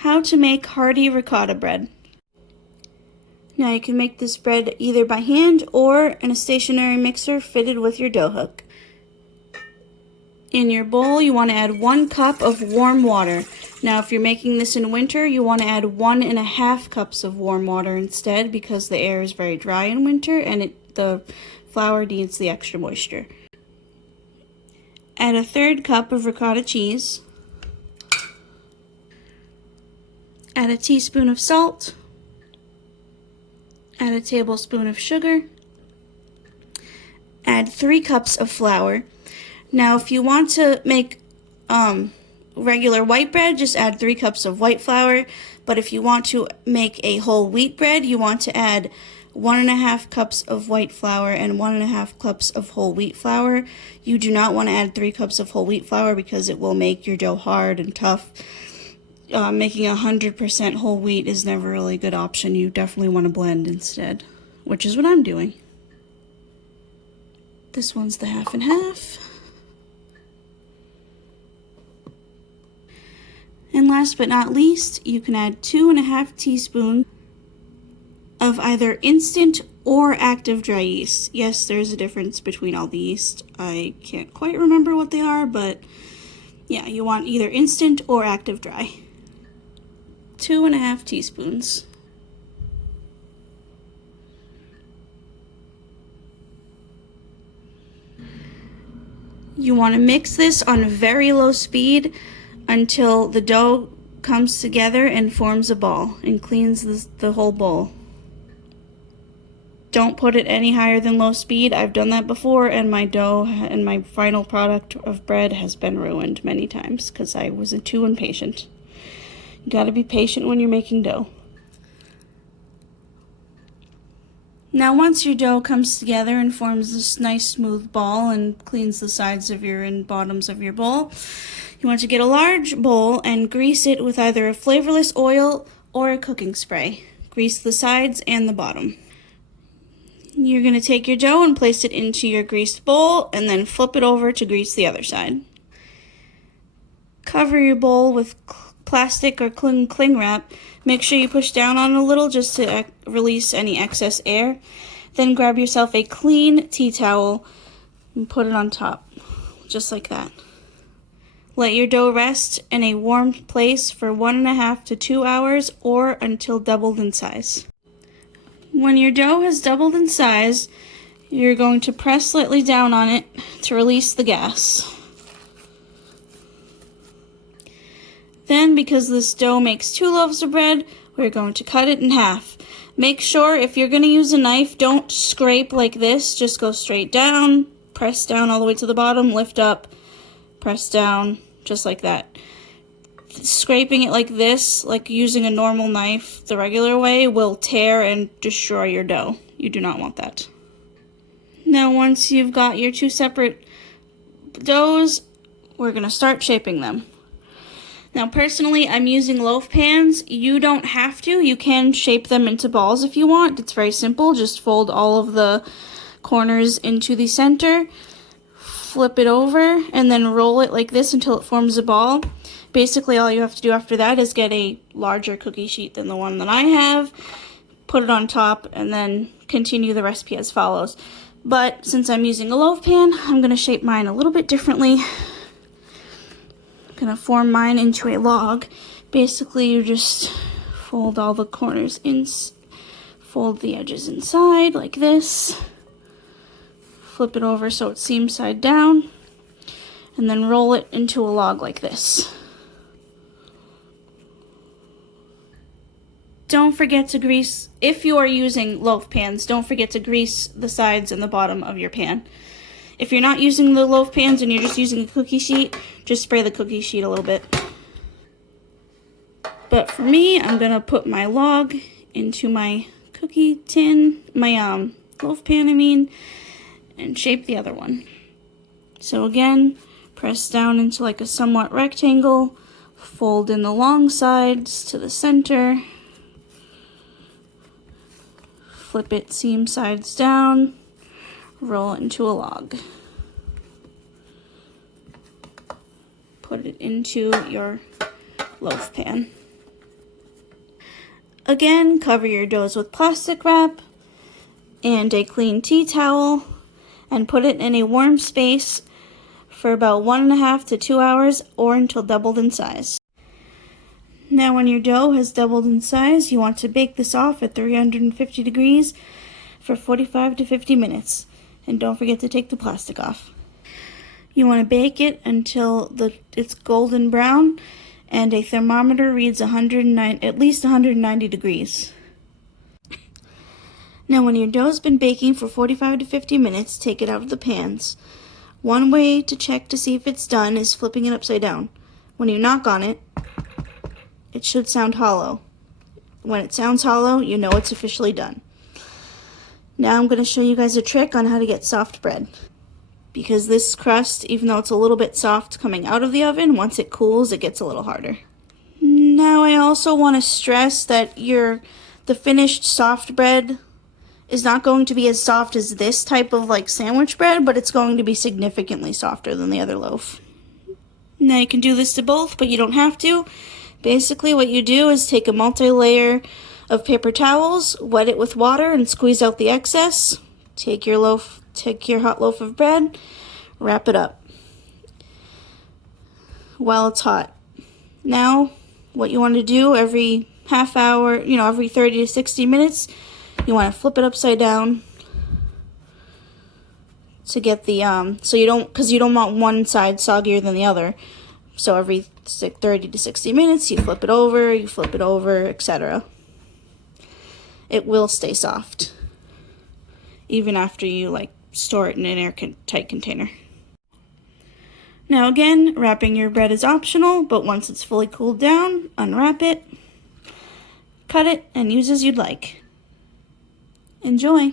How to make hearty ricotta bread. Now you can make this bread either by hand or in a stationary mixer fitted with your dough hook. In your bowl, you want to add 1 cup of warm water. Now if you're making this in winter, you want to add 1.5 cups of warm water instead, because the air is very dry in winter and the flour needs the extra moisture. Add a 1/3 cup of ricotta cheese. Add a teaspoon of salt. Add a tablespoon of sugar. Add 3 cups of flour. Now if you want to make regular white bread, just add 3 cups of white flour. But if you want to make a whole wheat bread, you want to add 1.5 cups of white flour and 1.5 cups of whole wheat flour. You do not want to add 3 cups of whole wheat flour because it will make your dough hard and tough. Making 100% whole wheat is never really a good option. You definitely want to blend instead, which is what I'm doing. This one's the 1/2 and 1/2. And last but not least, you can add 2.5 teaspoons of either instant or active dry yeast. Yes, there's a difference between all the yeast. I can't quite remember what they are, but yeah, you want either instant or active dry. 2.5 teaspoons. You want to mix this on very low speed until the dough comes together and forms a ball and cleans the whole bowl. Don't put it any higher than low speed. I've done that before, and my dough and my final product of bread has been ruined many times because I was too impatient. You gotta be patient when you're making dough. Now once your dough comes together and forms this nice smooth ball and cleans the sides of your and bottoms of your bowl, you want to get a large bowl and grease it with either a flavorless oil or a cooking spray. Grease the sides and the bottom. You're going to take your dough and place it into your greased bowl and then flip it over to grease the other side. Cover your bowl with plastic or cling wrap. Make sure you push down on it a little just to release any excess air. Then grab yourself a clean tea towel and put it on top, just like that. Let your dough rest in a warm place for 1.5 to 2 hours or until doubled in size. When your dough has doubled in size, you're going to press slightly down on it to release the gas. Then, because this dough makes 2 loaves of bread, we're going to cut it in half. Make sure if you're going to use a knife, don't scrape like this. Just go straight down, press down all the way to the bottom, lift up, press down, just like that. Scraping it like this, like using a normal knife the regular way, will tear and destroy your dough. You do not want that. Now once you've got your 2 separate doughs, we're going to start shaping them. Now personally, I'm using loaf pans. You don't have to. You can shape them into balls if you want. It's very simple. Just fold all of the corners into the center, flip it over, and then roll it like this until it forms a ball. Basically, all you have to do after that is get a larger cookie sheet than the one that I have, put it on top, and then continue the recipe as follows. But since I'm using a loaf pan, I'm going to shape mine a little bit differently. I'm going to form mine into a log. Basically, you just fold all the corners in, fold the edges inside like this, flip it over so it's seam side down, and then roll it into a log like this. Don't forget to grease, if you are using loaf pans, don't forget to grease the sides and the bottom of your pan. If you're not using the loaf pans and you're just using a cookie sheet, just spray the cookie sheet a little bit. But for me, I'm going to put my log into my cookie tin, my loaf pan, and shape the other one. So again, press down into like a somewhat rectangle, fold in the long sides to the center, flip it seam sides down, roll it into a log. Put it into your loaf pan. Again, cover your doughs with plastic wrap and a clean tea towel and put it in a warm space for about 1.5 to 2 hours or until doubled in size. Now when your dough has doubled in size, you want to bake this off at 350 degrees for 45 to 50 minutes. And don't forget to take the plastic off. You want to bake it until it's golden brown and a thermometer reads at least 190 degrees. Now when your dough's been baking for 45 to 50 minutes, take it out of the pans. One way to check to see if it's done is flipping it upside down. When you knock on it, it should sound hollow. When it sounds hollow, you know it's officially done. Now I'm going to show you guys a trick on how to get soft bread. Because this crust, even though it's a little bit soft coming out of the oven, once it cools, it gets a little harder. Now I also want to stress that the finished soft bread is not going to be as soft as this type of like sandwich bread, but it's going to be significantly softer than the other loaf. Now you can do this to both, but you don't have to. Basically what you do is take a multi-layer of paper towels, wet it with water, and squeeze out the excess. Take your hot loaf of bread, wrap it up while it's hot. Now, what you want to do every half hour, every 30 to 60 minutes, you want to flip it upside down to get the, because you don't want one side soggier than the other. So every 30 to 60 minutes, you flip it over, etc. It will stay soft, even after you store it in an airtight container. Now again, wrapping your bread is optional, but once it's fully cooled down, unwrap it, cut it, and use as you'd like. Enjoy!